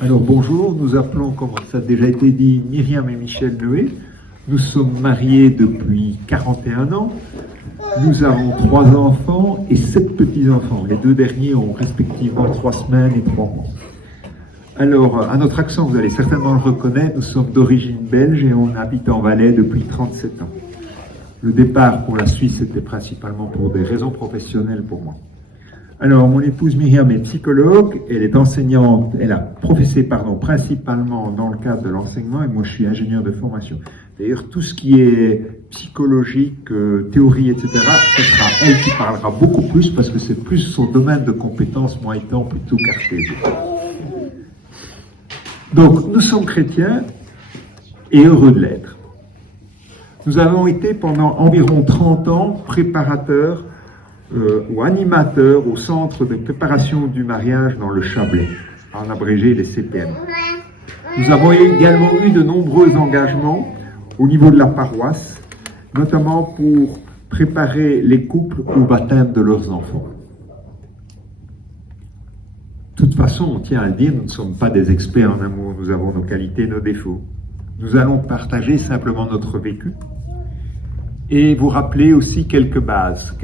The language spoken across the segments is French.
Alors bonjour, nous appelons, comme ça a déjà été dit, Myriam et Michel Noé. Nous sommes mariés depuis 41 ans. Nous avons 3 enfants et 7 petits-enfants. Les 2 derniers ont respectivement 3 semaines et 3 mois. Alors, à notre accent, vous allez certainement le reconnaître, nous sommes d'origine belge et on habite en Valais depuis 37 ans. Le départ pour la Suisse était principalement pour des raisons professionnelles pour moi. Alors, mon épouse Myriam est psychologue, elle est enseignante, elle a professé, principalement dans le cadre de l'enseignement, et moi je suis ingénieur de formation. D'ailleurs, tout ce qui est psychologique, théorie, etc., ce sera elle qui parlera beaucoup plus, parce que c'est plus son domaine de compétence, moi étant plutôt cartésien. Donc, nous sommes chrétiens, et heureux de l'être. Nous avons été pendant environ 30 ans préparateurs ou animateur au centre de préparation du mariage dans le Chablais, en abrégé les CPM. Nous avons également eu de nombreux engagements au niveau de la paroisse, notamment pour préparer les couples au baptême de leurs enfants. De toute façon, on tient à le dire, nous ne sommes pas des experts en amour, nous avons nos qualités, nos défauts. Nous allons partager simplement notre vécu, et vous rappeler aussi quelques bases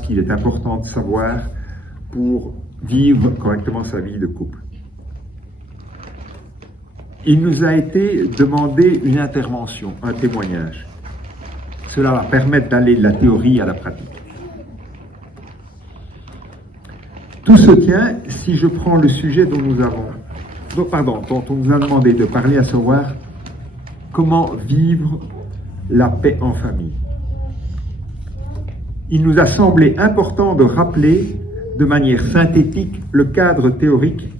qu'il est important de savoir pour vivre correctement sa vie de couple. Il nous a été demandé une intervention, un témoignage. Cela va permettre d'aller de la théorie à la pratique. Tout se tient si je prends le sujet dont on nous a demandé de parler, à savoir comment vivre la paix en famille. Il nous a semblé important de rappeler de manière synthétique le cadre théorique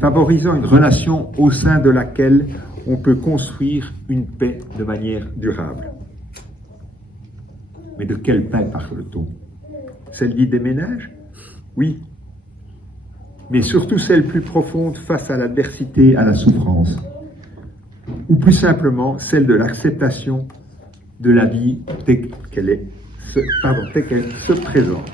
favorisant une relation au sein de laquelle on peut construire une paix de manière durable. Mais de quelle paix parle-t-on? Celle dite des ménages? Oui. Mais surtout celle plus profonde face à l'adversité, à la souffrance. Ou plus simplement celle de l'acceptation de la vie telle qu'elle se présente.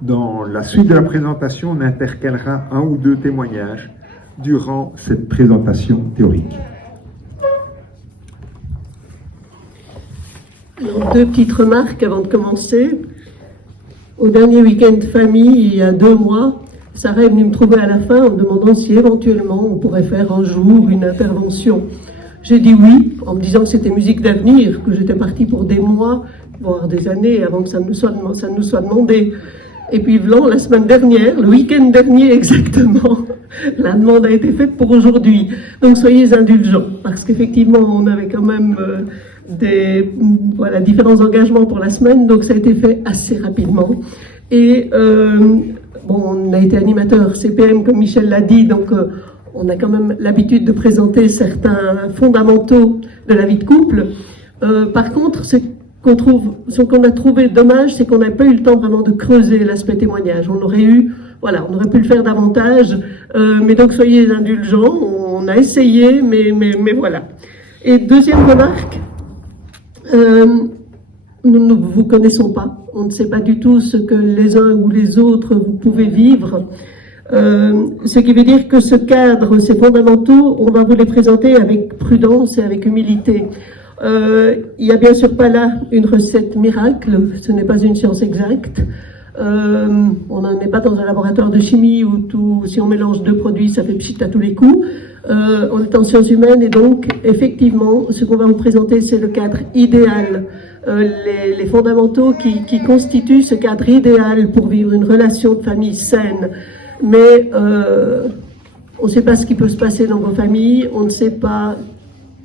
Dans la suite de la présentation, on intercalera 1 ou 2 témoignages durant cette présentation théorique. Alors, 2 petites remarques avant de commencer. Au dernier week-end famille, il y a 2 mois, Sarah est venue me trouver à la fin en me demandant si éventuellement on pourrait faire un jour une intervention. J'ai dit oui, en me disant que c'était musique d'avenir, que j'étais partie pour des mois, voire des années, avant que ça ne nous soit demandé. Et puis, la semaine dernière, le week-end dernier exactement, la demande a été faite pour aujourd'hui. Donc, soyez indulgents, parce qu'effectivement, on avait quand même différents engagements pour la semaine, donc ça a été fait assez rapidement. Et on a été animateur CPM, comme Michel l'a dit, donc on a quand même l'habitude de présenter certains fondamentaux de la vie de couple. Par contre, ce qu'on a trouvé dommage, c'est qu'on n'a pas eu le temps vraiment de creuser l'aspect témoignage. On aurait pu le faire davantage, mais donc soyez indulgents, on a essayé, mais voilà. Et deuxième remarque, nous ne vous connaissons pas, on ne sait pas du tout ce que les uns ou les autres vous pouvez vivre. Ce qui veut dire que ce cadre, ces fondamentaux, on va vous les présenter avec prudence et avec humilité. Il n'y a bien sûr pas là une recette miracle, ce n'est pas une science exacte. On n'en est pas dans un laboratoire de chimie où si on mélange 2 produits, ça fait pchit à tous les coups. On est en sciences humaines et donc, effectivement, ce qu'on va vous présenter, c'est le cadre idéal. Les fondamentaux qui constituent ce cadre idéal pour vivre une relation de famille saine. Mais on ne sait pas ce qui peut se passer dans vos familles, on ne sait pas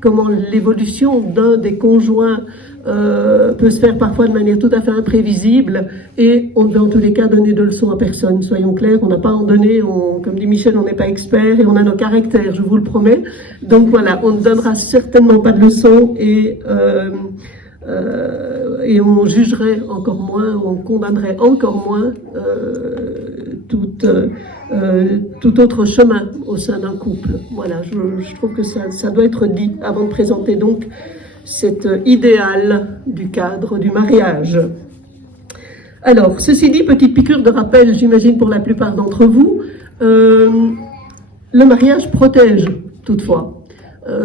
comment l'évolution d'un des conjoints peut se faire parfois de manière tout à fait imprévisible, et on ne veut en tous les cas donner de leçons à personne, soyons clairs, on n'a pas à en donner, comme dit Michel, on n'est pas expert, et on a nos caractères, je vous le promets, donc voilà, on ne donnera certainement pas de leçons, et on jugerait encore moins, on condamnerait encore moins tout autre chemin au sein d'un couple. Voilà, je trouve que ça doit être dit avant de présenter donc cet idéal du cadre du mariage. Alors, ceci dit, petite piqûre de rappel, j'imagine pour la plupart d'entre vous, Le mariage protège, toutefois.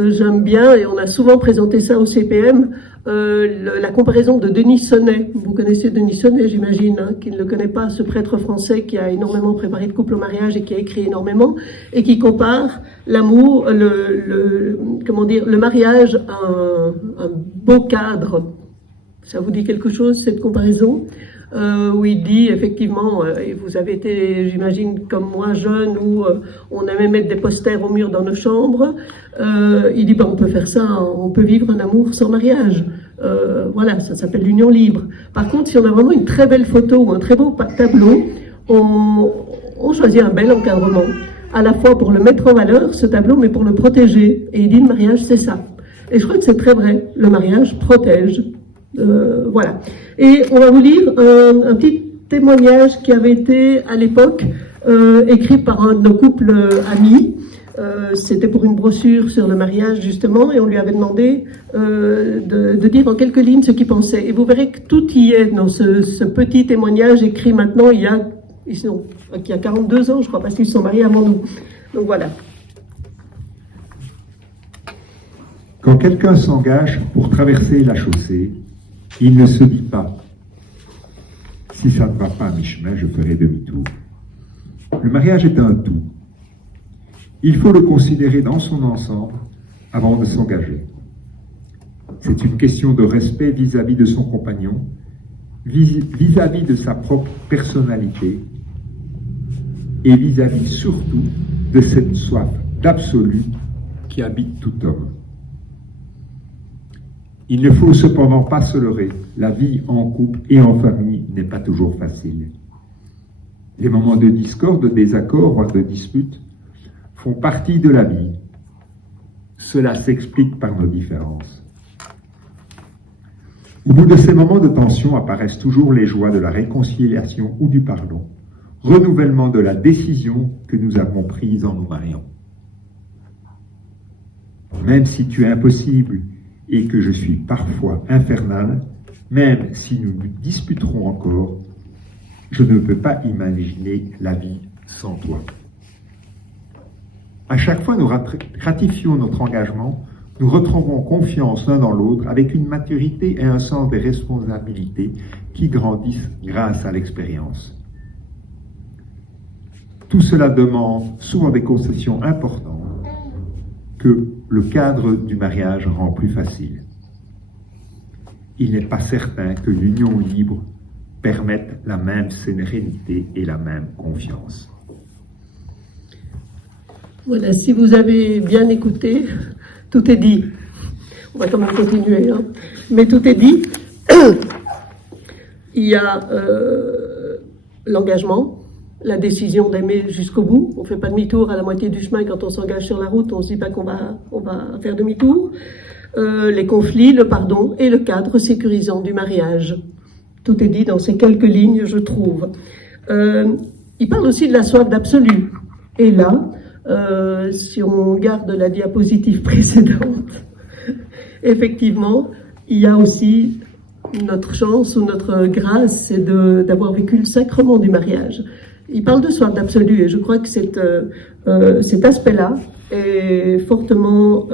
J'aime bien, et on a souvent présenté ça au CPM, la comparaison de Denis Sonnet. Vous connaissez Denis Sonnet, j'imagine, hein, qui ne le connaît pas, ce prêtre français qui a énormément préparé de couple au mariage et qui a écrit énormément, et qui compare l'amour, le mariage à un beau cadre. Ça vous dit quelque chose, cette comparaison? Où il dit effectivement, et vous avez été, j'imagine, comme moi, jeune, où on aimait mettre des posters au mur dans nos chambres, il dit, on peut faire ça, on peut vivre un amour sans mariage. Voilà, ça s'appelle l'union libre. Par contre, si on a vraiment une très belle photo ou un très beau tableau, on choisit un bel encadrement, à la fois pour le mettre en valeur, ce tableau, mais pour le protéger. Et il dit, le mariage, c'est ça. Et je crois que c'est très vrai, le mariage protège. Voilà. Et on va vous lire un petit témoignage qui avait été à l'époque écrit par un de nos couples amis. C'était pour une brochure sur le mariage justement, et on lui avait demandé de dire en quelques lignes ce qu'il pensait. Et vous verrez que tout y est dans ce petit témoignage écrit maintenant il y a 42 ans, je crois, parce qu'ils se sont mariés avant nous. Donc voilà. Quand quelqu'un s'engage pour traverser la chaussée, il ne se dit pas « si ça ne va pas à mi-chemin, je ferai demi-tour ». Le mariage est un tout. Il faut le considérer dans son ensemble avant de s'engager. C'est une question de respect vis-à-vis de son compagnon, vis-à-vis de sa propre personnalité et vis-à-vis surtout de cette soif d'absolu qui habite tout homme. Il ne faut cependant pas se leurrer, la vie en couple et en famille n'est pas toujours facile. Les moments de discorde, de désaccord, voire de dispute font partie de la vie. Cela s'explique par nos différences. Au bout de ces moments de tension apparaissent toujours les joies de la réconciliation ou du pardon, renouvellement de la décision que nous avons prise en nous mariant. Même si tu es impossible et que je suis parfois infernal, même si nous nous disputerons encore, je ne peux pas imaginer la vie sans toi. À chaque fois nous ratifions notre engagement, nous retrouvons confiance l'un dans l'autre avec une maturité et un sens des responsabilités qui grandissent grâce à l'expérience. Tout cela demande souvent des concessions importantes que le cadre du mariage rend plus facile. Il n'est pas certain que l'union libre permette la même sérénité et la même confiance. Voilà, si vous avez bien écouté, tout est dit. On va quand même continuer, hein. Mais tout est dit. Il y a l'engagement, la décision d'aimer jusqu'au bout. On ne fait pas demi-tour à la moitié du chemin quand on s'engage sur la route, on ne se dit pas qu'on va faire demi-tour. Les conflits, le pardon et le cadre sécurisant du mariage. Tout est dit dans ces quelques lignes, je trouve. Il parle aussi de la soif d'absolu. Et là, si on garde la diapositive précédente, effectivement, il y a aussi notre chance ou notre grâce, c'est d'avoir vécu le sacrement du mariage. Il parle de soif d'absolu et je crois que cet aspect-là est fortement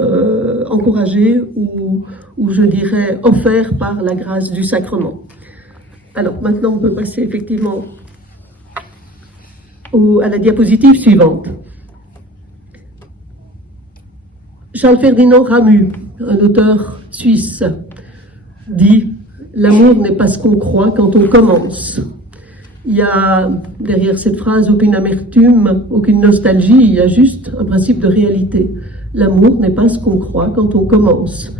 encouragé ou je dirais offert par la grâce du sacrement. Alors maintenant on peut passer effectivement à la diapositive suivante. Charles-Ferdinand Ramu, un auteur suisse, dit « L'amour n'est pas ce qu'on croit quand on commence ». Il y a derrière cette phrase aucune amertume, aucune nostalgie, il y a juste un principe de réalité. L'amour n'est pas ce qu'on croit quand on commence.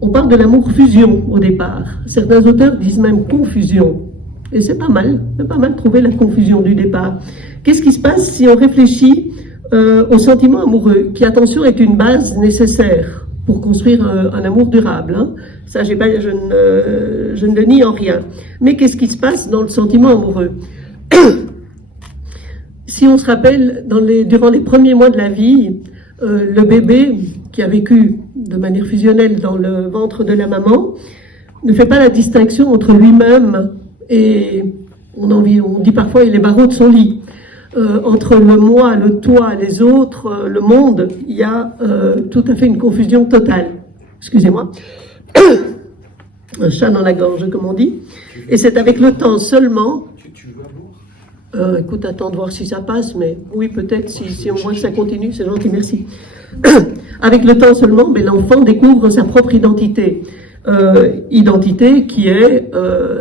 On parle de l'amour fusion au départ. Certains auteurs disent même confusion. Et c'est pas mal de trouver la confusion du départ. Qu'est-ce qui se passe si on réfléchit au sentiment amoureux, qui, attention, est une base nécessaire pour construire un amour durable, hein. Ça, je ne le nie en rien. Mais qu'est-ce qui se passe dans le sentiment amoureux? Si on se rappelle, durant les premiers mois de la vie, le bébé qui a vécu de manière fusionnelle dans le ventre de la maman ne fait pas la distinction entre lui-même et, on dit parfois, les barreaux de son lit. entre le moi, le toi, les autres, le monde, il y a tout à fait une confusion totale. Excusez-moi. Un chat dans la gorge, comme on dit. Et c'est avec le temps seulement... écoute, attends de voir si ça passe, mais oui, peut-être, si on voit que ça continue, c'est gentil, merci. Avec le temps seulement, mais l'enfant découvre sa propre identité. Identité qui est,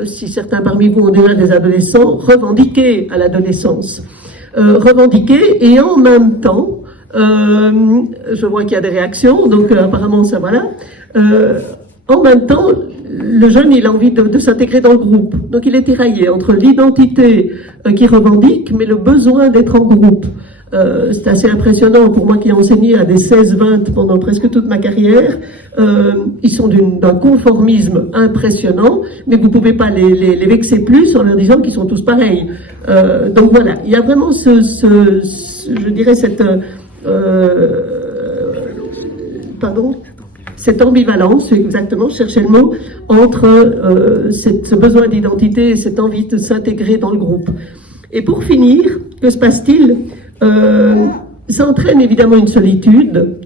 si certains parmi vous ont déjà des adolescents, revendiquée à l'adolescence. Revendiquée et en même temps, je vois qu'il y a des réactions, donc apparemment ça va là. En même temps, le jeune, il a envie de s'intégrer dans le groupe. Donc il est tiraillé entre l'identité qui revendique, mais le besoin d'être en groupe. C'est assez impressionnant pour moi qui ai enseigné à des 16-20 pendant presque toute ma carrière. Ils sont d'un conformisme impressionnant, mais vous ne pouvez pas les vexer plus en leur disant qu'ils sont tous pareils. Donc voilà, il y a vraiment je dirais cette ambivalence, exactement, je cherchais le mot, entre ce besoin d'identité et cette envie de s'intégrer dans le groupe. Et pour finir, que se passe-t-il ? Ça entraîne évidemment une solitude,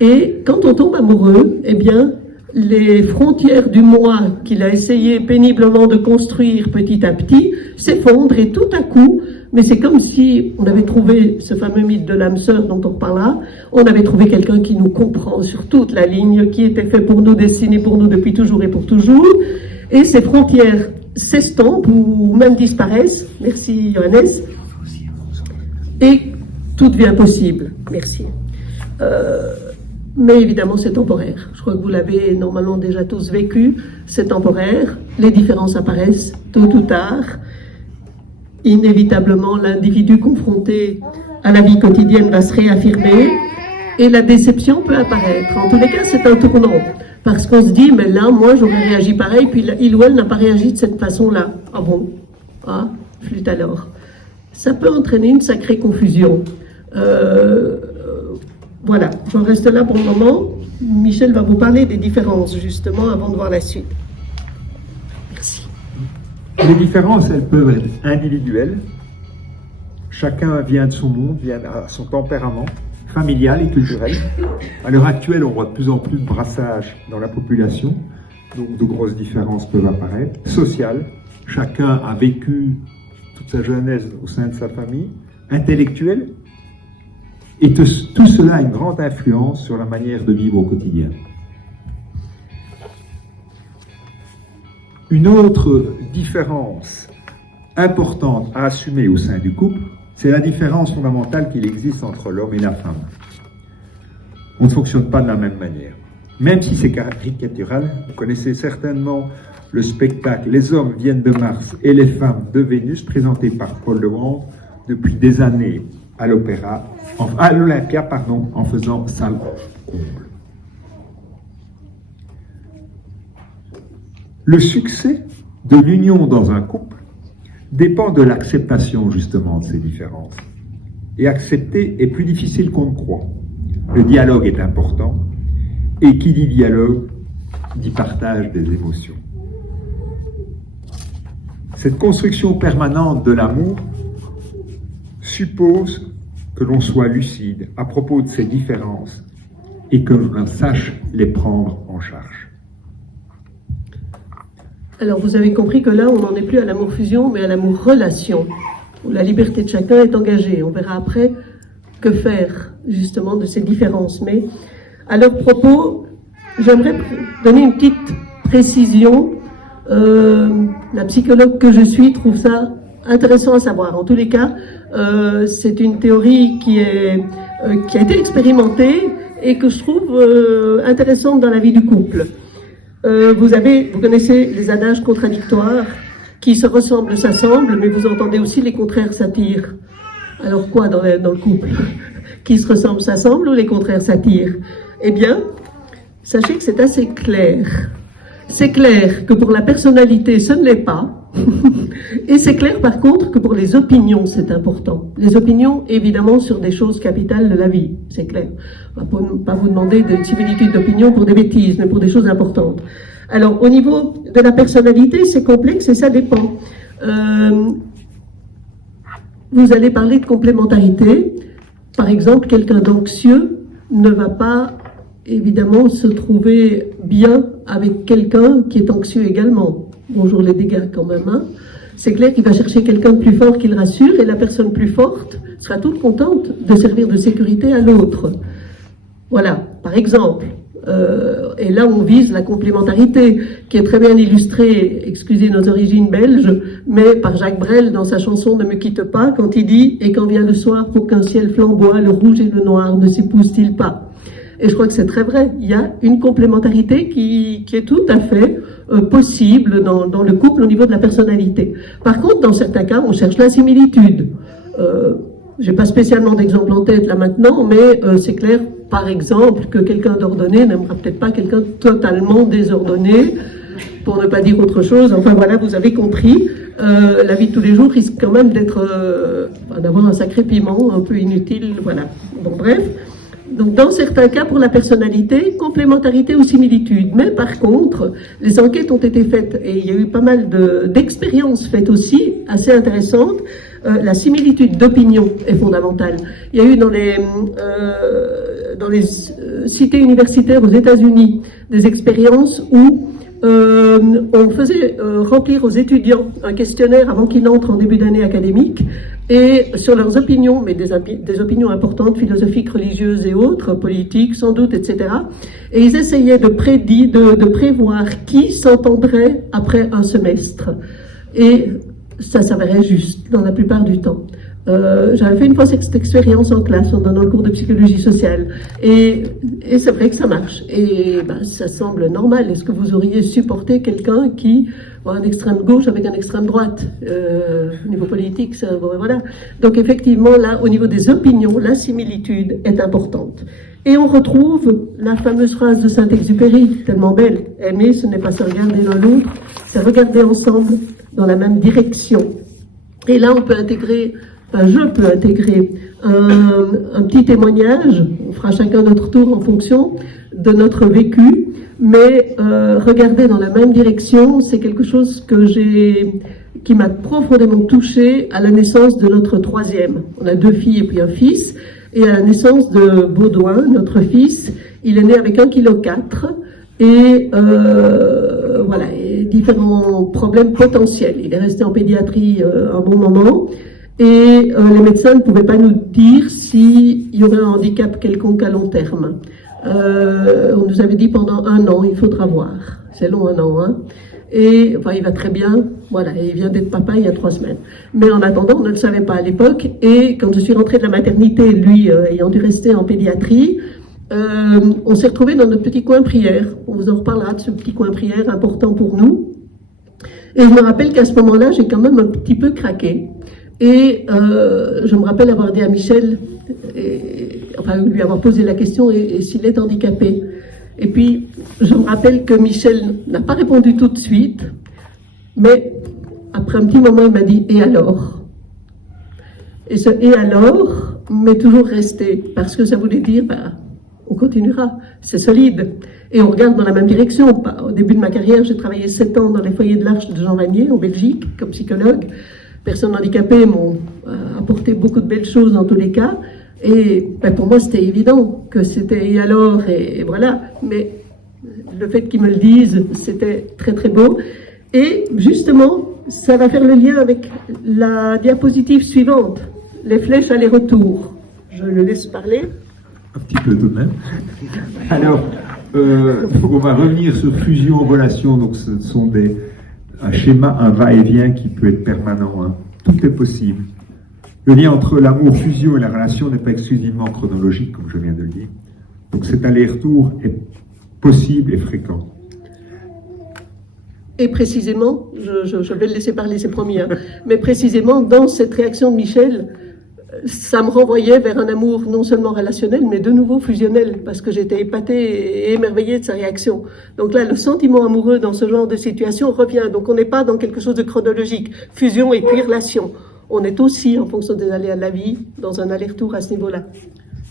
et quand on tombe amoureux, eh bien, les frontières du moi qu'il a essayé péniblement de construire petit à petit s'effondrent, et tout à coup, mais c'est comme si on avait trouvé ce fameux mythe de l'âme sœur dont on parlera, on avait trouvé quelqu'un qui nous comprend sur toute la ligne, qui était fait pour nous, destiné pour nous depuis toujours et pour toujours, et ces frontières s'estompent ou même disparaissent, merci Johannes, et tout devient possible, merci. Mais évidemment c'est temporaire, je crois que vous l'avez normalement déjà tous vécu, c'est temporaire, les différences apparaissent tôt ou tard, inévitablement l'individu confronté à la vie quotidienne va se réaffirmer et la déception peut apparaître. En tous les cas c'est un tournant, parce qu'on se dit mais là moi j'aurais réagi pareil, puis il ou elle n'a pas réagi de cette façon-là. Ah bon? Ah, flûte alors. Ça peut entraîner une sacrée confusion. Voilà, j'en reste là pour le moment. Michel va vous parler des différences, justement, avant de voir la suite. Merci. Les différences, elles peuvent être individuelles. Chacun vient de son monde, vient de son tempérament familial et culturel. À l'heure actuelle, on voit de plus en plus de brassage dans la population, donc de grosses différences peuvent apparaître. Sociales, chacun a vécu toute sa jeunesse au sein de sa famille. Intellectuelle, et tout cela a une grande influence sur la manière de vivre au quotidien. Une autre différence importante à assumer au sein du couple, c'est la différence fondamentale qu'il existe entre l'homme et la femme. On ne fonctionne pas de la même manière. Même si c'est caricatural, vous connaissez certainement le spectacle « Les hommes viennent de Mars et les femmes de Vénus » présenté par Paul Lewand depuis des années à l'opéra, à l'Olympia, en faisant salle comble. Le succès de l'union dans un couple dépend de l'acceptation justement de ces différences. Et accepter est plus difficile qu'on ne croit. Le dialogue est important, et qui dit dialogue, dit partage des émotions. Cette construction permanente de l'amour suppose que l'on soit lucide à propos de ces différences et que l'on sache les prendre en charge. Alors vous avez compris que là, on n'en est plus à l'amour-fusion, mais à l'amour-relation, où la liberté de chacun est engagée. On verra après que faire, justement, de ces différences. Mais à leur propos, j'aimerais donner une petite précision. La psychologue que je suis trouve ça intéressant à savoir. En tous les cas, c'est une théorie qui a été expérimentée et que je trouve intéressante dans la vie du couple. Vous connaissez les adages contradictoires, qui se ressemblent s'assemblent, mais vous entendez aussi les contraires s'attirent. Alors quoi dans le couple? Qui se ressemblent s'assemblent ou les contraires s'attirent? Eh bien, sachez que c'est assez clair. C'est clair que pour la personnalité, ce ne l'est pas. Et c'est clair par contre que pour les opinions, c'est important. Les opinions, évidemment, sur des choses capitales de la vie, c'est clair. On ne va pas vous demander de similitude d'opinion pour des bêtises, mais pour des choses importantes. Alors, au niveau de la personnalité, c'est complexe et ça dépend. vous allez parler de complémentarité. Par exemple, quelqu'un d'anxieux ne va pas évidemment se trouver bien avec quelqu'un qui est anxieux également. Bonjour les dégâts quand même, hein. C'est clair qu'il va chercher quelqu'un de plus fort qui le rassure, et la personne plus forte sera toute contente de servir de sécurité à l'autre. Voilà, par exemple. Et là, on vise la complémentarité, qui est très bien illustrée, excusez nos origines belges, mais par Jacques Brel dans sa chanson « Ne me quitte pas », quand il dit « Et quand vient le soir, pour qu'un ciel flamboie, le rouge et le noir ne s'épousent-ils pas ?» Et je crois que c'est très vrai. Il y a une complémentarité qui est tout à fait possible dans le couple au niveau de la personnalité. Par contre, dans certains cas, on cherche la similitude. J'ai pas spécialement d'exemple en tête là maintenant, mais c'est clair, par exemple, que quelqu'un d'ordonné n'aimera peut-être pas quelqu'un totalement désordonné, pour ne pas dire autre chose. Enfin voilà, vous avez compris. La vie de tous les jours risque quand même d'avoir un sacré piment, un peu inutile. Voilà. Bon, bref. Donc, dans certains cas, pour la personnalité, complémentarité ou similitude. Mais par contre, les enquêtes ont été faites, et il y a eu pas mal d'expériences faites aussi, assez intéressantes. La similitude d'opinion est fondamentale. Il y a eu dans les cités universitaires aux États-Unis des expériences où on faisait remplir aux étudiants un questionnaire avant qu'ils n'entrent en début d'année académique, et sur leurs opinions, mais des opinions importantes, philosophiques, religieuses et autres, politiques sans doute, etc. Et ils essayaient de prévoir qui s'entendrait après un semestre. Et ça s'avérait juste dans la plupart du temps. J'avais fait une fois cette expérience en classe, en donnant le cours de psychologie sociale, et c'est vrai que ça marche, et ça semble normal. Est-ce que vous auriez supporté quelqu'un qui un extrême gauche avec un extrême droite au niveau politique, ça, voilà. Donc effectivement, là, au niveau des opinions, la similitude est importante. Et on retrouve la fameuse phrase de Saint-Exupéry, tellement belle: aimer, ce n'est pas se regarder l'un l'autre, c'est regarder ensemble dans la même direction. Et là, on peut intégrer, je peux intégrer un petit témoignage, on fera chacun notre tour en fonction de notre vécu, mais regarder dans la même direction, c'est quelque chose qui m'a profondément touchée à la naissance de notre troisième. On a 2 filles et puis un fils, et à la naissance de Baudouin, notre fils, il est né avec 1,4 kg, et voilà, et différents problèmes potentiels. Il est resté en pédiatrie un bon moment, et les médecins ne pouvaient pas nous dire s'il y aurait un handicap quelconque à long terme. On nous avait dit pendant 1 an, il faudra voir. C'est long, 1 an, hein. Et enfin, il va très bien, voilà, et il vient d'être papa il y a 3 semaines. Mais en attendant, on ne le savait pas à l'époque, et quand je suis rentrée de la maternité, lui ayant dû rester en pédiatrie, on s'est retrouvés dans notre petit coin prière. On vous en reparlera de ce petit coin prière important pour nous. Et je me rappelle qu'à ce moment-là, j'ai quand même un petit peu craqué. Et je me rappelle avoir dit à Michel, lui avoir posé la question, et s'il est handicapé. Et puis, je me rappelle que Michel n'a pas répondu tout de suite, mais après un petit moment, il m'a dit « Et alors ?» Et ce « Et alors ?» m'est toujours resté, parce que ça voulait dire on continuera, c'est solide. Et on regarde dans la même direction. Au début de ma carrière, j'ai travaillé 7 ans dans les foyers de l'Arche de Jean Vanier, en Belgique, comme psychologue. Personnes handicapées m'ont apporté beaucoup de belles choses dans tous les cas. Et pour moi, c'était évident que c'était « et alors ?» et voilà. Mais le fait qu'ils me le disent, c'était très très beau. Et justement, ça va faire le lien avec la diapositive suivante, les flèches aller-retour. Je le laisse parler. Un petit peu tout de même. Alors, on va revenir sur fusion-relation. Donc, ce sont un schéma, un va-et-vient qui peut être permanent. Hein. Tout est possible. Le lien entre l'amour, fusion et la relation n'est pas exclusivement chronologique, comme je viens de le dire. Donc cet aller-retour est possible et fréquent. Et précisément, je vais le laisser parler, c'est promis, hein, mais précisément dans cette réaction de Michel, ça me renvoyait vers un amour non seulement relationnel, mais de nouveau fusionnel, parce que j'étais épatée et émerveillée de sa réaction. Donc là, le sentiment amoureux dans ce genre de situation revient. Donc on n'est pas dans quelque chose de chronologique, fusion et puis relation. On est aussi, en fonction des aléas de la vie, dans un aller-retour à ce niveau-là.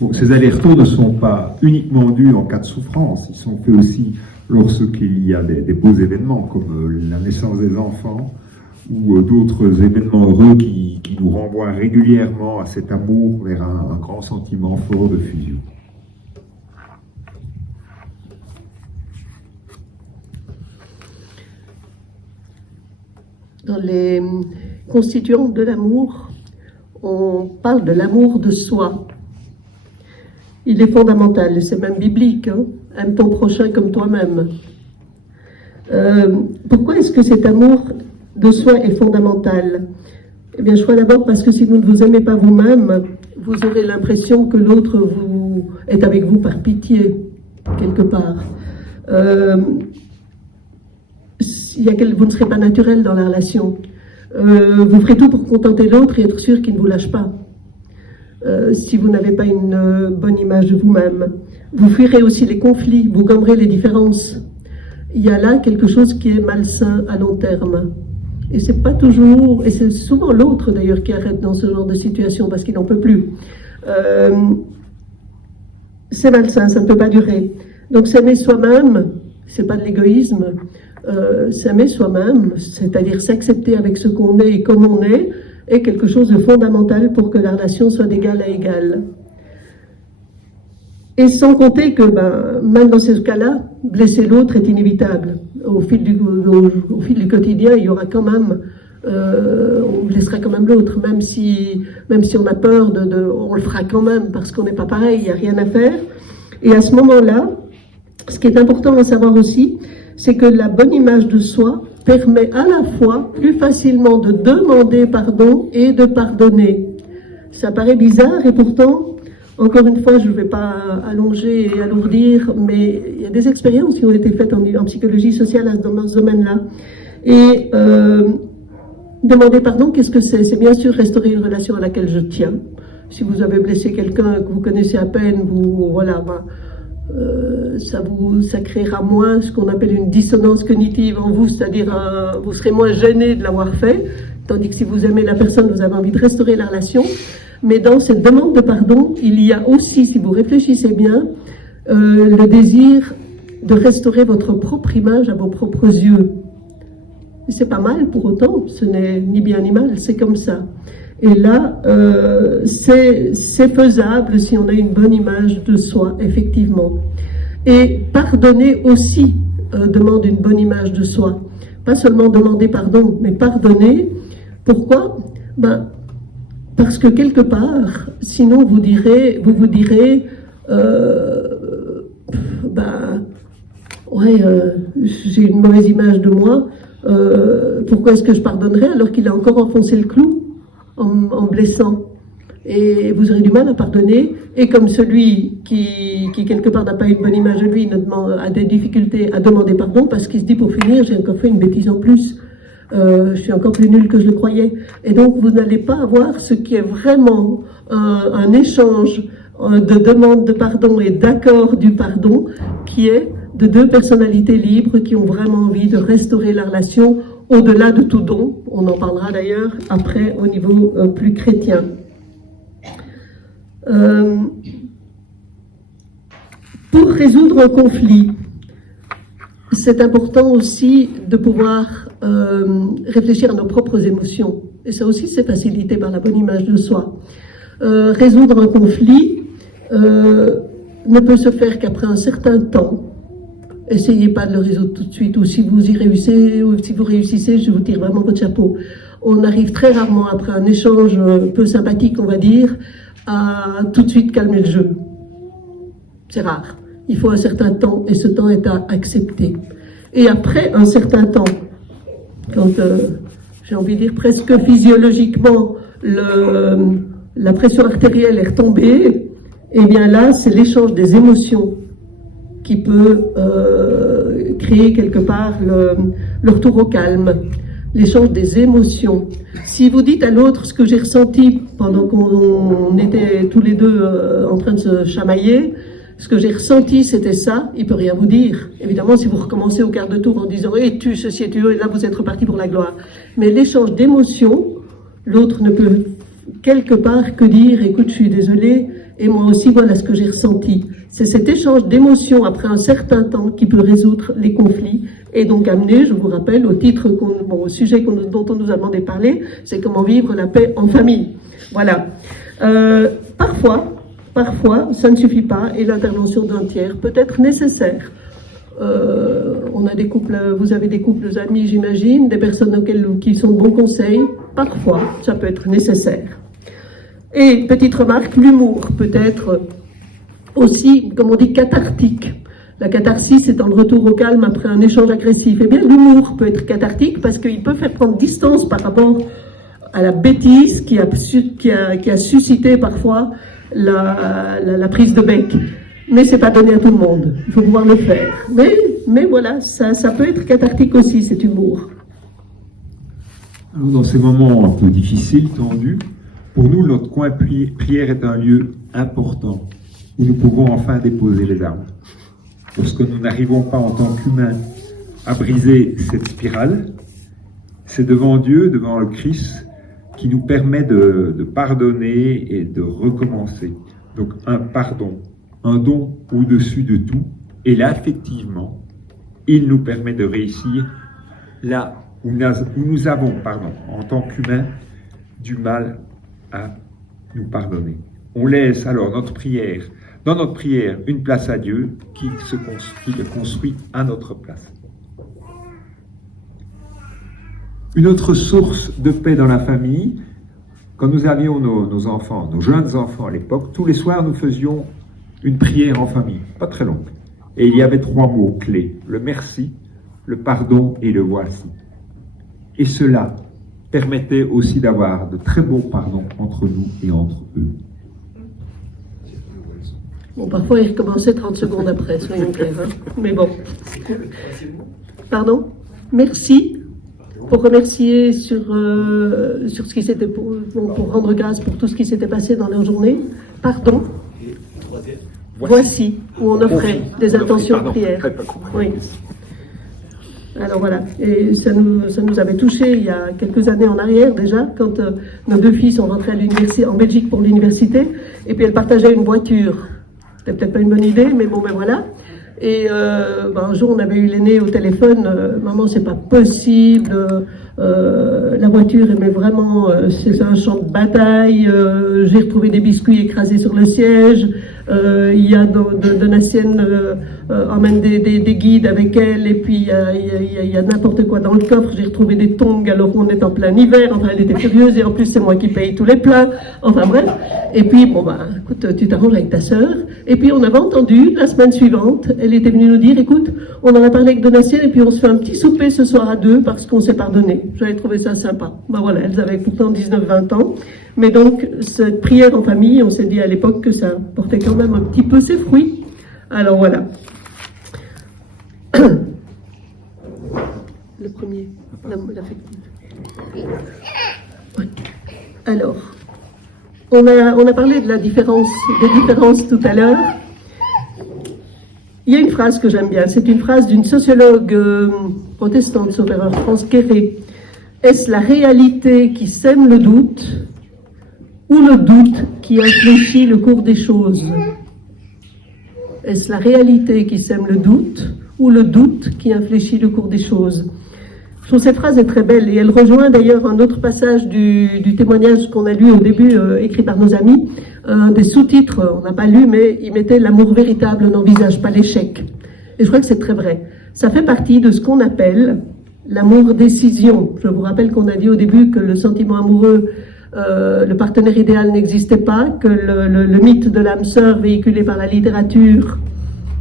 Bon, ces allers-retours ne sont pas uniquement dus en cas de souffrance, ils sont faits aussi lorsqu'il y a des beaux événements, comme la naissance des enfants, ou d'autres événements heureux qui nous renvoient régulièrement à cet amour vers un grand sentiment fort de fusion. Dans les constituants de l'amour, on parle de l'amour de soi. Il est fondamental, c'est même biblique, hein. Aime ton prochain comme toi-même. Pourquoi est-ce que cet amour de soi est fondamental? Eh bien, je crois d'abord parce que si vous ne vous aimez pas vous-même, vous aurez l'impression que l'autre est avec vous par pitié, quelque part. Vous ne serez pas naturel dans la relation. Vous ferez tout pour contenter l'autre et être sûr qu'il ne vous lâche pas. Si vous n'avez pas une bonne image de vous-même. Vous fuirez aussi les conflits, vous gommerez les différences. Il y a là quelque chose qui est malsain à long terme. Et c'est pas toujours, et c'est souvent l'autre d'ailleurs qui arrête dans ce genre de situation parce qu'il n'en peut plus. C'est malsain, ça ne peut pas durer. Donc s'aimer soi-même, c'est pas de l'égoïsme. S'aimer soi-même, c'est-à-dire s'accepter avec ce qu'on est et comme on est quelque chose de fondamental pour que la relation soit d'égal à égal. Et sans compter que, même dans ce cas-là, blesser l'autre est inévitable. Au fil du quotidien, il y aura quand même, on blessera quand même l'autre, même si on a peur, on le fera quand même parce qu'on n'est pas pareil, il n'y a rien à faire. Et à ce moment-là, ce qui est important à savoir aussi, c'est que la bonne image de soi permet à la fois plus facilement de demander pardon et de pardonner. Ça paraît bizarre et pourtant, encore une fois, je ne vais pas allonger et alourdir, mais il y a des expériences qui ont été faites en psychologie sociale dans ce domaine-là. Et demander pardon, qu'est-ce que c'est? C'est bien sûr restaurer une relation à laquelle je tiens. Si vous avez blessé quelqu'un que vous connaissez à peine, ça créera moins ce qu'on appelle une dissonance cognitive en vous, c'est-à-dire vous serez moins gêné de l'avoir fait, tandis que si vous aimez la personne, vous avez envie de restaurer la relation. Mais dans cette demande de pardon, il y a aussi, si vous réfléchissez bien, le désir de restaurer votre propre image à vos propres yeux. Et c'est pas mal pour autant, ce n'est ni bien ni mal, c'est comme ça. Et là, c'est faisable si on a une bonne image de soi, effectivement. Et pardonner aussi demande une bonne image de soi. Pas seulement demander pardon, mais pardonner. Pourquoi? Parce que quelque part, sinon vous vous direz, j'ai une mauvaise image de moi, pourquoi est-ce que je pardonnerais alors qu'il a encore enfoncé le clou en blessant? Et vous aurez du mal à pardonner, et comme celui qui quelque part n'a pas une bonne image de lui, a des difficultés à demander pardon parce qu'il se dit pour finir, j'ai encore fait une bêtise en plus. Je suis encore plus nul que je le croyais. Et donc, vous n'allez pas avoir ce qui est vraiment un échange de demande de pardon et d'accord du pardon, qui est de deux personnalités libres qui ont vraiment envie de restaurer la relation au-delà de tout don. On en parlera d'ailleurs après au niveau plus chrétien. Pour résoudre un conflit, c'est important aussi de pouvoir réfléchir à nos propres émotions. Et ça aussi, c'est facilité par la bonne image de soi. Résoudre un conflit ne peut se faire qu'après un certain temps. Essayez pas de le résoudre tout de suite, ou si vous réussissez, je vous tire vraiment votre chapeau. On arrive très rarement après un échange peu sympathique, on va dire, à tout de suite calmer le jeu. C'est rare. Il faut un certain temps, et ce temps est à accepter. Et après un certain temps, quand j'ai envie de dire presque physiologiquement, la pression artérielle est retombée, et bien là, c'est l'échange des émotions qui peut créer quelque part le retour au calme, l'échange des émotions. Si vous dites à l'autre ce que j'ai ressenti pendant qu'on était tous les deux en train de se chamailler, ce que j'ai ressenti c'était ça, il peut rien vous dire. Évidemment, si vous recommencez au quart de tour en disant « et tu, ceci et tu, et là vous êtes reparti pour la gloire ». Mais l'échange d'émotions, l'autre ne peut quelque part que dire « écoute, je suis désolé, et moi aussi, voilà ce que j'ai ressenti. C'est cet échange d'émotions après un certain temps qui peut résoudre les conflits et donc amener, je vous rappelle, au sujet dont on nous a demandé de parler, c'est comment vivre la paix en famille. Voilà. Parfois, ça ne suffit pas et l'intervention d'un tiers peut être nécessaire. On a des couples, vous avez des couples amis, j'imagine, des personnes qui sont de bons conseils. Parfois, ça peut être nécessaire. Et petite remarque, l'humour peut être aussi, comme on dit, cathartique. La catharsis, c'est dans le retour au calme après un échange agressif. Eh bien, l'humour peut être cathartique parce qu'il peut faire prendre distance par rapport à la bêtise qui a suscité parfois la prise de bec. Mais c'est pas donné à tout le monde. Il faut pouvoir le faire. Mais voilà, ça peut être cathartique aussi, cet humour. Alors, dans ces moments un peu difficiles, tendus, pour nous, notre coin prière est un lieu important où nous pouvons enfin déposer les armes. Lorsque nous n'arrivons pas en tant qu'humains à briser cette spirale, c'est devant Dieu, devant le Christ, qui nous permet de pardonner et de recommencer. Donc un pardon, un don au-dessus de tout, et là, effectivement, il nous permet de réussir là où nous avons, en tant qu'humains, du mal à nous pardonner. On laisse alors dans notre prière, une place à Dieu qui le construit à notre place. Une autre source de paix dans la famille, quand nous avions nos enfants, nos jeunes enfants à l'époque, tous les soirs nous faisions une prière en famille, pas très longue. Et il y avait 3 mots clés, le merci, le pardon et le voici. Et cela permettait aussi d'avoir de très beaux pardons entre nous et entre eux. Bon, parfois il recommençait 30 secondes après, soyons clairs. Hein. Mais bon. Pardon? Merci. Pour remercier sur ce qui s'était pour rendre grâce pour tout ce qui s'était passé dans leur journée. Pardon. Voici où on offrait des intentions de prière. Oui. Alors voilà, et ça nous avait touché il y a quelques années en arrière déjà, quand nos 2 filles sont rentrées à l'université, en Belgique pour l'université, et puis elles partageaient une voiture. C'était peut-être pas une bonne idée, mais bon ben voilà. Et un jour on avait eu l'aîné au téléphone, maman c'est pas possible, la voiture mais vraiment c'est un champ de bataille, j'ai retrouvé des biscuits écrasés sur le siège, il y a Donatienne emmène des guides avec elle et puis il y a n'importe quoi dans le coffre, j'ai retrouvé des tongs alors qu'on est en plein hiver, enfin elle était furieuse et en plus c'est moi qui paye tous les plats, enfin bref. Et puis bon bah écoute tu t'arranges avec ta sœur. Et puis on avait entendu la semaine suivante, elle était venue nous dire écoute on en a parlé avec Donatienne et puis on se fait un petit souper ce soir à 2 parce qu'on s'est pardonné. J'avais trouvé ça sympa. Ben voilà, elles avaient pourtant 19-20 ans. Mais donc, cette prière en famille, on s'est dit à l'époque que ça portait quand même un petit peu ses fruits. Alors voilà. Le premier, l'affectif. Ouais. Alors, on a parlé de des différences tout à l'heure. Il y a une phrase que j'aime bien, c'est une phrase d'une sociologue protestante, sauf erreur, France Quéré. Est-ce la réalité qui sème le doute ou le doute qui infléchit le cours des choses? Est-ce la réalité qui sème le doute ou le doute qui infléchit le cours des choses? Je trouve cette phrase est très belle et elle rejoint d'ailleurs un autre passage du témoignage qu'on a lu au début, écrit par nos amis. Des sous-titres, on n'a pas lu, mais il mettait « L'amour véritable n'envisage pas l'échec ». Et je crois que c'est très vrai. Ça fait partie de ce qu'on appelle l'amour-décision. Je vous rappelle qu'on a dit au début que le sentiment amoureux, le partenaire idéal n'existait pas, que le mythe de l'âme sœur véhiculé par la littérature,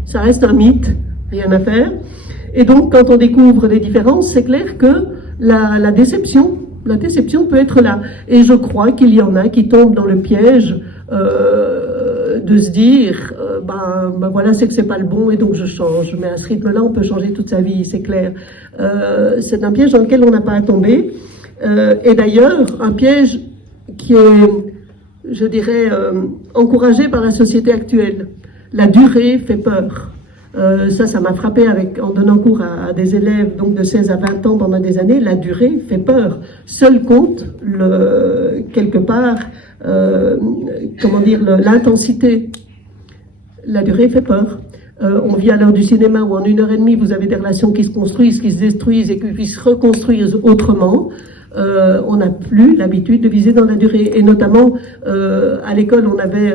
ça reste un mythe, rien à faire. Et donc, quand on découvre les différences, c'est clair que la déception peut être là. Et je crois qu'il y en a qui tombent dans le piège de se dire, ben voilà, c'est que c'est pas le bon et donc je change. Mais à ce rythme-là, on peut changer toute sa vie, c'est clair. C'est un piège dans lequel on n'a pas à tomber. Et d'ailleurs, un piège qui est, je dirais, encouragé par la société actuelle. La durée fait peur. Ça m'a frappé en donnant cours à des élèves donc de 16 à 20 ans pendant des années. La durée fait peur. Seul compte, quelque part, l'intensité. La durée fait peur. On vit à l'heure du cinéma où en 1 heure et demie, vous avez des relations qui se construisent, qui se détruisent et qui se reconstruisent autrement. On n'a plus l'habitude de viser dans la durée. Et notamment, à l'école, on avait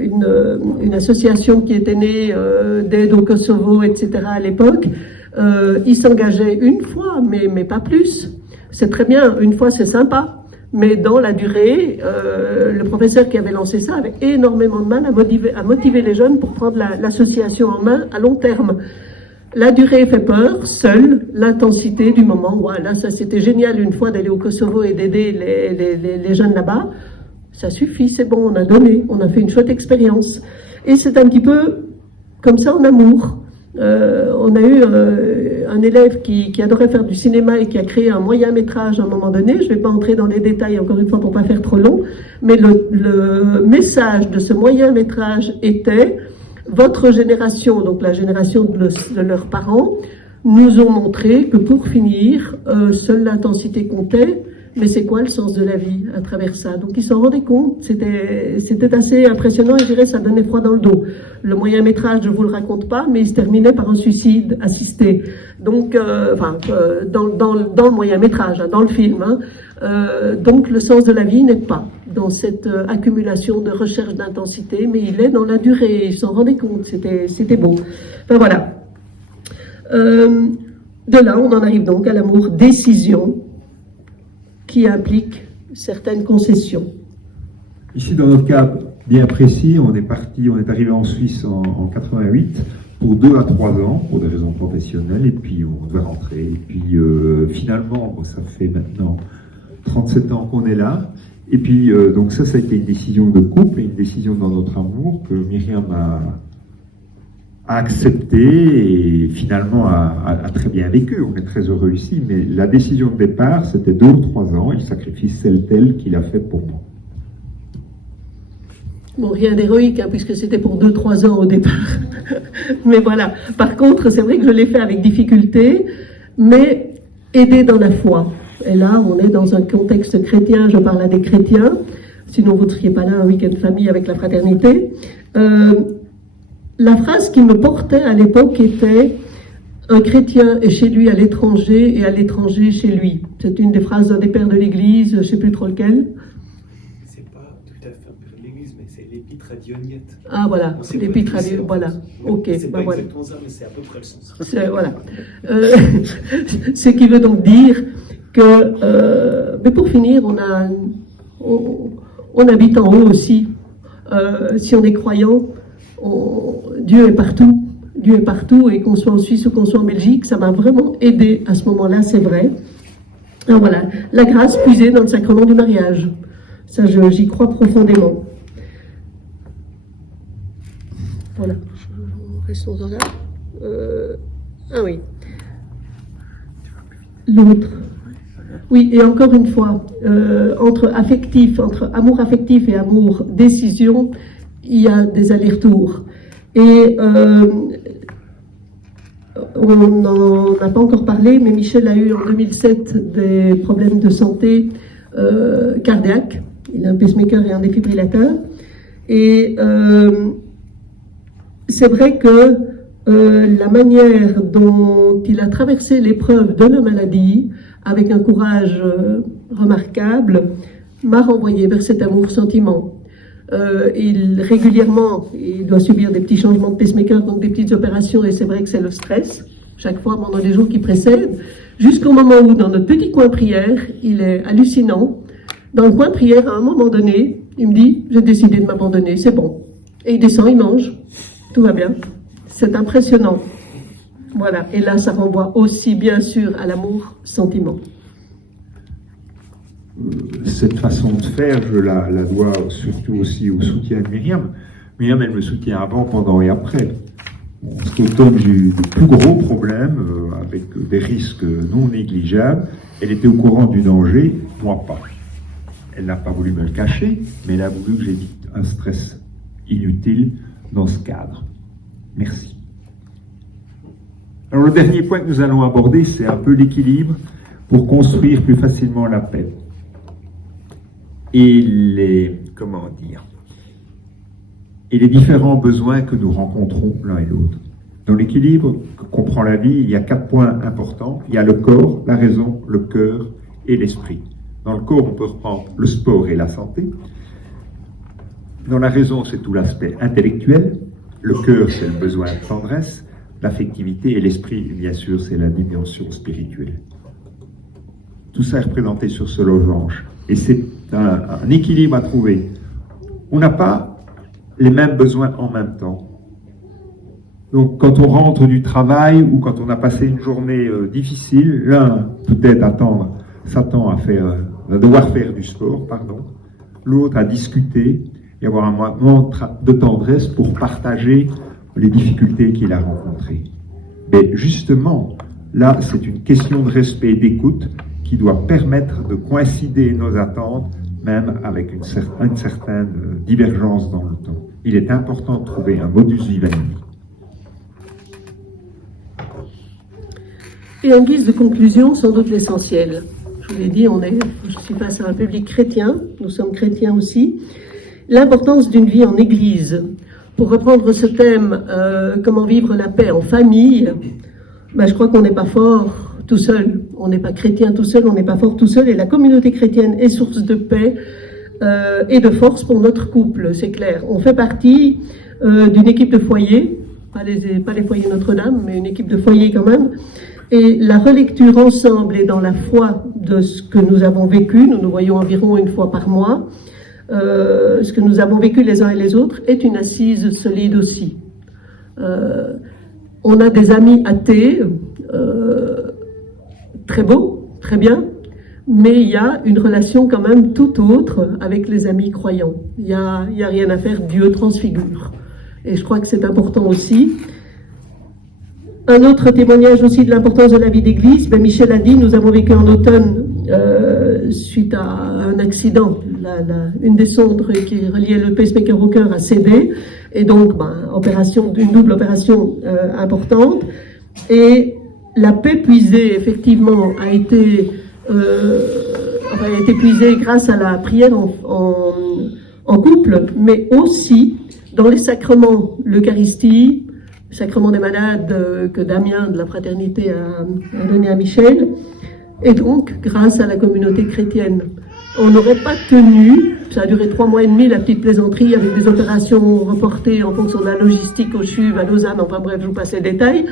une association qui était née d'aide au Kosovo, etc. à l'époque. Ils s'engageaient une fois, mais pas plus. C'est très bien, une fois c'est sympa. Mais dans la durée, le professeur qui avait lancé ça avait énormément de mal à motiver les jeunes pour prendre l'association en main à long terme. La durée fait peur, seule l'intensité du moment. Voilà, ça c'était génial une fois d'aller au Kosovo et d'aider les jeunes là-bas. Ça suffit, c'est bon, on a donné, on a fait une chouette expérience. Et c'est un petit peu comme ça en amour. On a eu un élève qui adorait faire du cinéma et qui a créé un moyen métrage à un moment donné. Je ne vais pas entrer dans les détails encore une fois pour ne pas faire trop long, mais le message de ce moyen métrage était: votre génération, donc la génération de leurs parents, nous ont montré que pour finir, seule l'intensité comptait. Mais c'est quoi le sens de la vie à travers ça? Donc ils s'en rendaient compte, c'était assez impressionnant, et je dirais ça donnait froid dans le dos. Le moyen métrage, je vous le raconte pas, mais il se terminait par un suicide assisté. Donc, dans le moyen métrage, hein, dans le film. Hein. Donc le sens de la vie n'est pas dans cette accumulation de recherche d'intensité, mais il est dans la durée. Ils s'en rendaient compte, c'était beau. Enfin voilà. De là, on en arrive donc à l'amour décision, qui implique certaines concessions. Ici, dans notre cas bien précis, on est arrivé en Suisse en 88 pour 2 à 3 ans, pour des raisons professionnelles, et puis on devait rentrer. Et puis finalement, ça fait maintenant 37 ans qu'on est là. Et puis donc ça a été une décision de couple, une décision dans notre amour que Myriam a accepté et finalement a très bien vécu. On est très heureux ici, mais la décision de départ, c'était 2 ou 3 ans, et le sacrifice, c'est tel qu'il a fait pour moi. Bon, rien d'héroïque, hein, puisque c'était pour 2-3 ans au départ. Mais voilà. Par contre, c'est vrai que je l'ai fait avec difficulté, mais aidé dans la foi. Et là, on est dans un contexte chrétien, je parle à des chrétiens, sinon vous ne seriez pas là un week-end de famille avec la fraternité. La phrase qui me portait à l'époque était « Un chrétien est chez lui à l'étranger et à l'étranger chez lui ». C'est une des phrases d'un des pères de l'Église, je ne sais plus trop lequel. C'est pas tout à fait un père de l'Église, mais c'est l'épître à Dionyette. Ah voilà, l'épître à Dionyette, voilà. Ok, c'est pas exactement ça, mais c'est à peu près le sens. Voilà. Ce qui veut donc dire que, mais pour finir, on habite en haut aussi. Si on est croyant, Dieu est partout. Dieu est partout, et qu'on soit en Suisse ou qu'on soit en Belgique, ça m'a vraiment aidé à ce moment-là, c'est vrai. Alors voilà, la grâce puisée dans le sacrement du mariage. Ça, j'y crois profondément. Voilà. Restons-en là. Ah oui. L'autre. Oui, et encore une fois, entre amour affectif et amour décision, il y a des allers-retours. Et on n'en a pas encore parlé, mais Michel a eu en 2007 des problèmes de santé cardiaque. Il a un pacemaker et un défibrillateur. Et c'est vrai que la manière dont il a traversé l'épreuve de la maladie, avec un courage remarquable, m'a renvoyé vers cet amour-sentiment. Régulièrement, il doit subir des petits changements de pacemaker, donc des petites opérations, et c'est vrai que c'est le stress, chaque fois pendant les jours qui précèdent, jusqu'au moment où, dans notre petit coin prière, il est hallucinant. Dans le coin prière, à un moment donné, il me dit « J'ai décidé de m'abandonner, c'est bon ». Et il descend, il mange, tout va bien. C'est impressionnant. Voilà, et là, ça renvoie aussi, bien sûr, à l'amour-sentiment. Cette façon de faire, je la dois surtout aussi au soutien de Myriam. Myriam, elle me soutient avant, pendant et après. Cet automne, j'ai eu de plus gros problèmes, avec des risques non négligeables. Elle était au courant du danger, moi pas. Elle n'a pas voulu me le cacher, mais elle a voulu que j'évite un stress inutile dans ce cadre. Merci. Alors le dernier point que nous allons aborder, c'est un peu l'équilibre pour construire plus facilement la paix. Et les différents besoins que nous rencontrons l'un et l'autre. Dans l'équilibre que comprend la vie, il y a 4 points importants. Il y a le corps, la raison, le cœur et l'esprit. Dans le corps, on peut reprendre le sport et la santé. Dans la raison, c'est tout l'aspect intellectuel. Le cœur, c'est le besoin de tendresse, l'affectivité, et l'esprit, bien sûr, c'est la dimension spirituelle. Tout ça est représenté sur ce losange. Et c'est un équilibre à trouver. On n'a pas les mêmes besoins en même temps. Donc, quand on rentre du travail ou quand on a passé une journée difficile, l'un peut-être s'attend à devoir faire du sport, l'autre à discuter et avoir un moment de tendresse pour partager les difficultés qu'il a rencontrées. Mais justement, là, c'est une question de respect et d'écoute qui doit permettre de coïncider nos attentes, même avec une certaine divergence dans le temps. Il est important de trouver un modus vivendi. Et en guise de conclusion, sans doute l'essentiel. Je vous l'ai dit, je suis face à un public chrétien, nous sommes chrétiens aussi. L'importance d'une vie en Église. Pour reprendre ce thème, comment vivre la paix en famille, je crois qu'on n'est pas fort tout seul. On n'est pas chrétien tout seul, on n'est pas fort tout seul. Et la communauté chrétienne est source de paix et de force pour notre couple, c'est clair. On fait partie d'une équipe de foyer, pas les foyers Notre-Dame, mais une équipe de foyer quand même. Et la relecture ensemble et dans la foi de ce que nous avons vécu, nous nous voyons environ une fois par mois, ce que nous avons vécu les uns et les autres est une assise solide aussi. On a des amis athées, très beaux, très bien, mais il y a une relation quand même tout autre avec les amis croyants. Il y a rien à faire, Dieu transfigure. Et je crois que c'est important aussi. Un autre témoignage aussi de l'importance de la vie d'église, Michel a dit, nous avons vécu en automne, suite à un accident, une des sondes qui reliait le pacemaker au cœur a cédé, et donc une double opération importante, et la paix puisée effectivement a été puisée grâce à la prière en couple, mais aussi dans les sacrements, l'Eucharistie, le sacrement des malades que Damien de la fraternité a donné à Michel, et donc grâce à la communauté chrétienne. On n'aurait pas tenu, ça a duré 3 mois et demi, la petite plaisanterie avec des opérations reportées en fonction de la logistique au CHUV, à Lausanne, enfin bref, je vous passe les détails.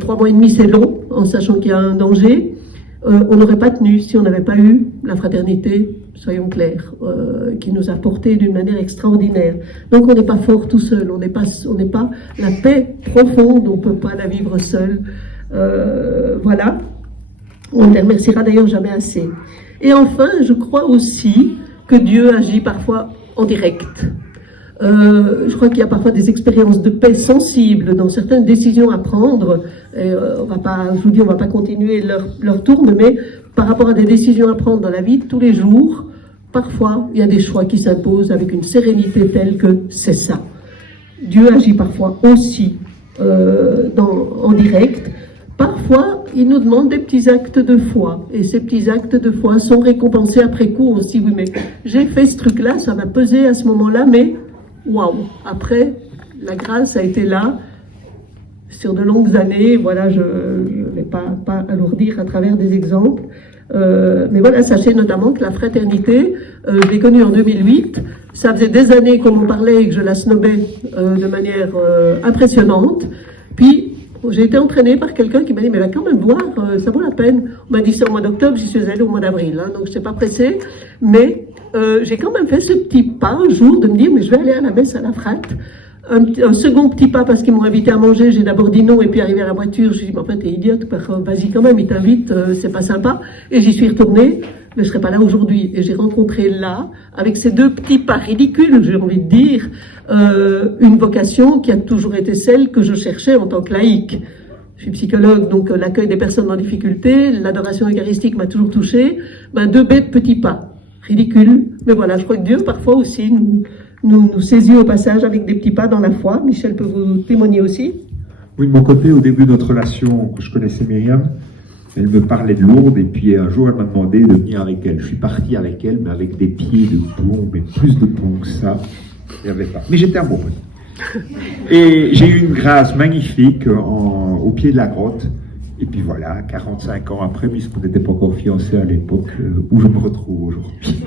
3 mois et demi, c'est long, en sachant qu'il y a un danger. On n'aurait pas tenu si on n'avait pas eu la fraternité, soyons clairs, qui nous a porté d'une manière extraordinaire. Donc on n'est pas fort tout seul, on n'est pas la paix profonde, on ne peut pas la vivre seul. Voilà. On ne les remerciera d'ailleurs jamais assez. Et enfin, je crois aussi que Dieu agit parfois en direct. Je crois qu'il y a parfois des expériences de paix sensibles dans certaines décisions à prendre. Et on va pas continuer leur tourne, mais par rapport à des décisions à prendre dans la vie de tous les jours, parfois il y a des choix qui s'imposent avec une sérénité telle que c'est ça. Dieu agit parfois aussi en direct. Parfois, il nous demande des petits actes de foi. Et ces petits actes de foi sont récompensés après coup. On se dit, oui, mais j'ai fait ce truc-là, ça m'a pesé à ce moment-là, mais waouh! Après, la grâce a été là sur de longues années. Voilà, je ne vais pas alourdir à travers des exemples. Mais voilà, sachez notamment que la fraternité, je l'ai connue en 2008. Ça faisait des années qu'on en parlait et que je la snobais de manière impressionnante. Puis, j'ai été entraînée par quelqu'un qui m'a dit, mais va quand même voir, ça vaut la peine. On m'a dit ça au mois d'octobre, j'y suis allée au mois d'avril, donc je ne suis pas pressée. Mais j'ai quand même fait ce petit pas un jour de me dire, mais je vais aller à la messe à la Frat. Un second petit pas parce qu'ils m'ont invité à manger, j'ai d'abord dit non, et puis arrivé à la voiture, je me suis dit, mais en fait, t'es idiote, vas-y quand même, ils t'invitent, c'est pas sympa. Et j'y suis retournée, mais je serais pas là aujourd'hui. Et j'ai rencontré là, avec ces 2 petits pas ridicules, j'ai envie de dire, une vocation qui a toujours été celle que je cherchais en tant que laïque. Je suis psychologue, donc l'accueil des personnes en difficulté, l'adoration eucharistique m'a toujours touchée. 2 bêtes petits pas, ridicules. Mais voilà, je crois que Dieu, parfois aussi, nous saisit au passage avec des petits pas dans la foi. Michel peut vous témoigner aussi. Oui, de mon côté, au début de notre relation, quand je connaissais Myriam, elle me parlait de Lourdes et puis un jour elle m'a demandé de venir avec elle. Je suis parti avec elle, mais avec des pieds de plomb, mais plus de plomb que ça, il n'y avait pas. Mais j'étais amoureux. Et j'ai eu une grâce magnifique au pied de la grotte. Et puis voilà, 45 ans après, puisqu'on n'était pas encore fiancés à l'époque, où je me retrouve aujourd'hui.